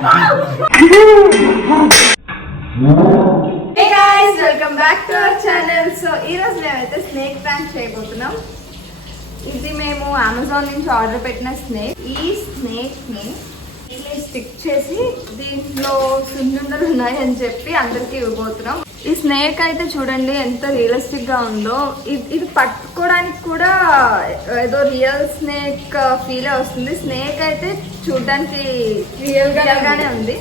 Hey guys, welcome back to our channel. So ఈ రోజు మేమైతే స్నేక్ ప్రాంక్ చేయబోతున్నాం. ఇది మేము అమెజాన్ నుంచి ఆర్డర్ పెట్టిన స్నేక్. ఈ స్నేక్ ని ఇలా స్టిక్ చేసి దీంట్లో సున్నుండలు ఉన్నాయని చెప్పి అందరికి ఇవ్వబోతున్నాం. ఈ స్నేక్ అయితే చూడండి ఎంత రియలిస్టిక్ గా ఉందో. ఇది పట్టుకోవడానికి కూడా ఏదో రియల్ స్నేక్ ఫీల్ వస్తుంది. స్నేక్ అయితే చూడడానికి రియల్ గానే ఉంది.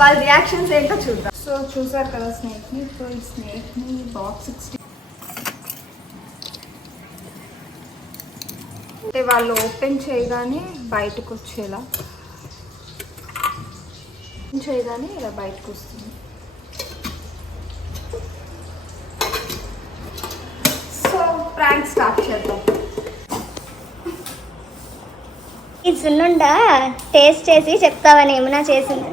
వాళ్ళ రియాక్షన్స్ ఏంటో చూద్దాం. సో చూసారు కదా స్నేక్ ని. సో ఈ స్నేక్ ని బాక్స్ 60 అంటే వాళ్ళు ఓపెన్ చేయగానే బయటకు వచ్చేలా చేయగానే ఇలా బయటకు వస్తుంది. సో ప్రాంక్ స్టార్ట్ చేద్దాం. ఈ సున్నుండ టేస్ట్ చేసి చెప్తావని ఏమైనా చేసింది.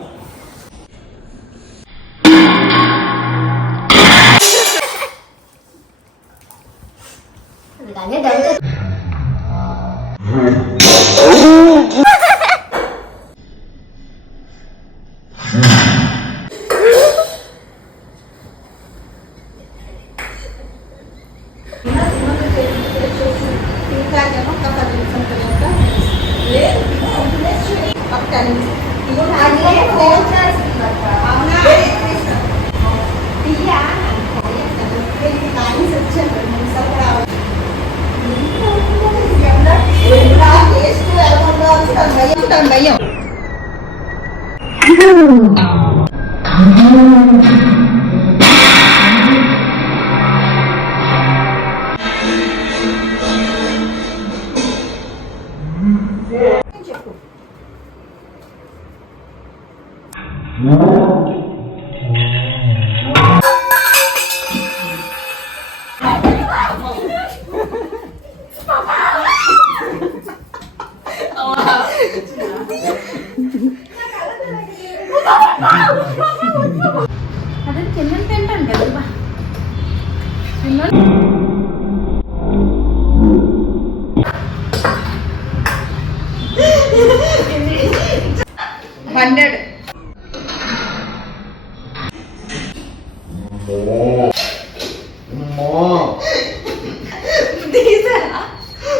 భయం చెప్పు. అదే కింద తింటాను కదా.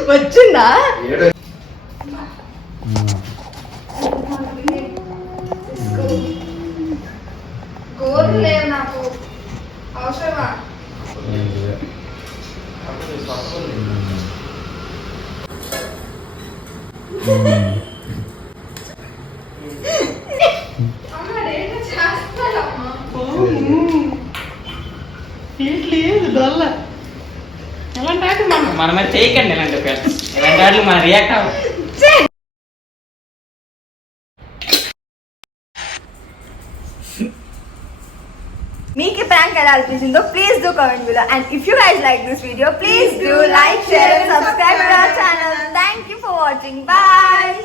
వచ్చిందా గోర్లు లేవు నాకు అవసరమా. మన మరి చేయకండి ఇలాంటి ఇలాంటి వాటికి మన రియాక్ట్ అవ్వ. మీకు ప్రాంక్ ఎలా అనిపించిందో please do comment below. And if you guys like this video please do like, share and subscribe to our channel. Thank you for watching. Bye.